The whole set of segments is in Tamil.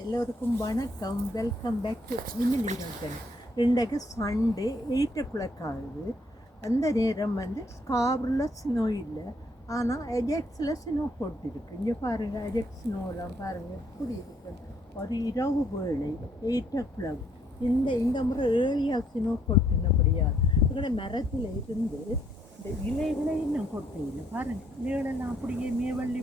எல்லோருக்கும் வணக்கம். வெல்கம் பேக் டு இமிலினோட்டன். இன்றைக்கு சண்டே 8 o'clock ஆகுது. அந்த நேரம் ஸ்கார்பில் ஸ்னோ இல்லை, ஆனால் எஜெக்ஸில் ஸ்னோ போட்டிருக்கு. இங்கே பாருங்கள், எஜெக்ஸ் ஸ்னோலாம் பாருங்கள் எப்படி இருக்கு. ஒரு இரவு வேளை 8 o'clock. இந்த முறை ஏழியாக ஸ்னோ கொட்டினபடியா இதில் மரத்தில் இருந்து இந்த இலைகளை இன்னும் கொட்டையில் பாருங்கள். இலைகளெல்லாம் அப்படியே மேவள்ளி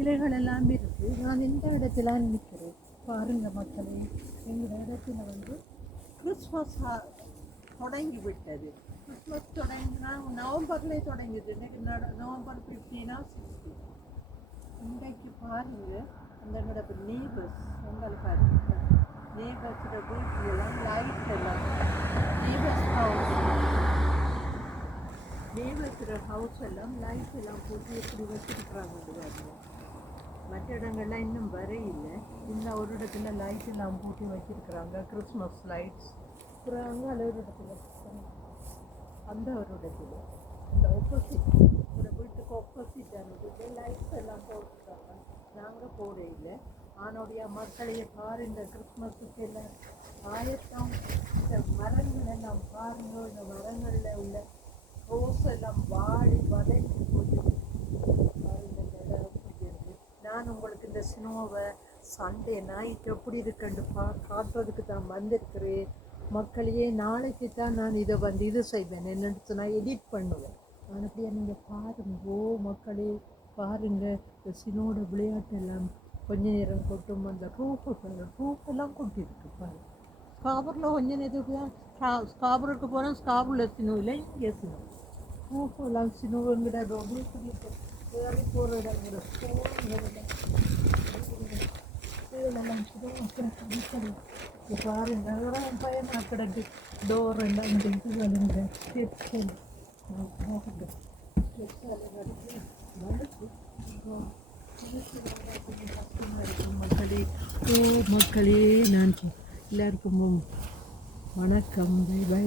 இலைகள் எல்லாம் இருக்குது. நான் இந்த இடத்துல நிற்கிறேன். பாருங்க மக்களே, எங்கள் இடத்துல கிறிஸ்மஸ் தொடங்கி விட்டது. கிறிஸ்மஸ் தொடங்கினா நவம்பர்லேயே தொடங்கிது. இன்றைக்கு நவம்பர் 15 16. இன்றைக்கு பாருங்க, அந்த எங்களோட நேபர்ஸ் உங்களுக்கு பாருங்க, நேபர்ஸோட வீட்டிலெல்லாம் லைட் எல்லாம் நேபர்ஸோட ஹவுஸ் எல்லாம் லைட் எல்லாம் போட்டு எப்படி வச்சுருக்குறாங்க. மற்ற இடங்கள்லாம் இன்னும் வரையில்லை. இன்னும் ஒரு இடத்துல லைட் எல்லாம் போட்டு வச்சிருக்கிறாங்க, கிறிஸ்மஸ் லைட்ஸ். அப்புறம் ஒரு இடத்துல அந்த ஒரு இடத்துல அந்த ஆப்போசிட் ஒரு வீட்டுக்கு ஆப்போசிட்டான வீட்டு லைட்ஸ் எல்லாம் போட்டுருக்காங்க. நாங்கள் போட இல்லை. ஆனோடைய மக்களையே பாரு, இந்த கிறிஸ்மஸுக்கு எல்லாம் ஆயத்தம். இந்த மரங்கள் எல்லாம் பாருங்க, இந்த மரங்களில் உள்ள ரோஸ் எல்லாம் வாடி வதங்கி போட்டு. நான் உங்களுக்கு இந்த ஸ்னோவை சண்டே நைட் எப்படி இருக்குன்னு காட்டுறதுக்கு தான் வந்திருக்கிறேன் மக்களையே. நாளைக்கு தான் நான் இதை இது செய்வேன், என்னென்னு நான் எடிட் பண்ணுவேன். நான் அப்படியே நீங்கள் பாருங்கோ மக்களே, பாருங்கள் இந்த ஸ்னோட விளையாட்டெல்லாம் கொஞ்ச நேரம் கொட்டும். அந்த ரூஃபெல்லாம் கொட்டிருக்கு பாருங்கள். ஸ்காபரில் கொஞ்ச நேரத்துக்கு தான் ஸ்காபருக்கு போனால் ஸ்காபரில் ஸ்னோ இல்லை, இங்கே ஸ்னோ ரூஃபெல்லாம் ஸ்னோங்கிற வேறு போகிற இடங்கிற பாருங்க. பயமாக கிடக்கு. டோர் ரெண்டாம் மக்களே. ஓ மக்களே, நான் எல்லாருக்கும் வணக்கம். Bye by.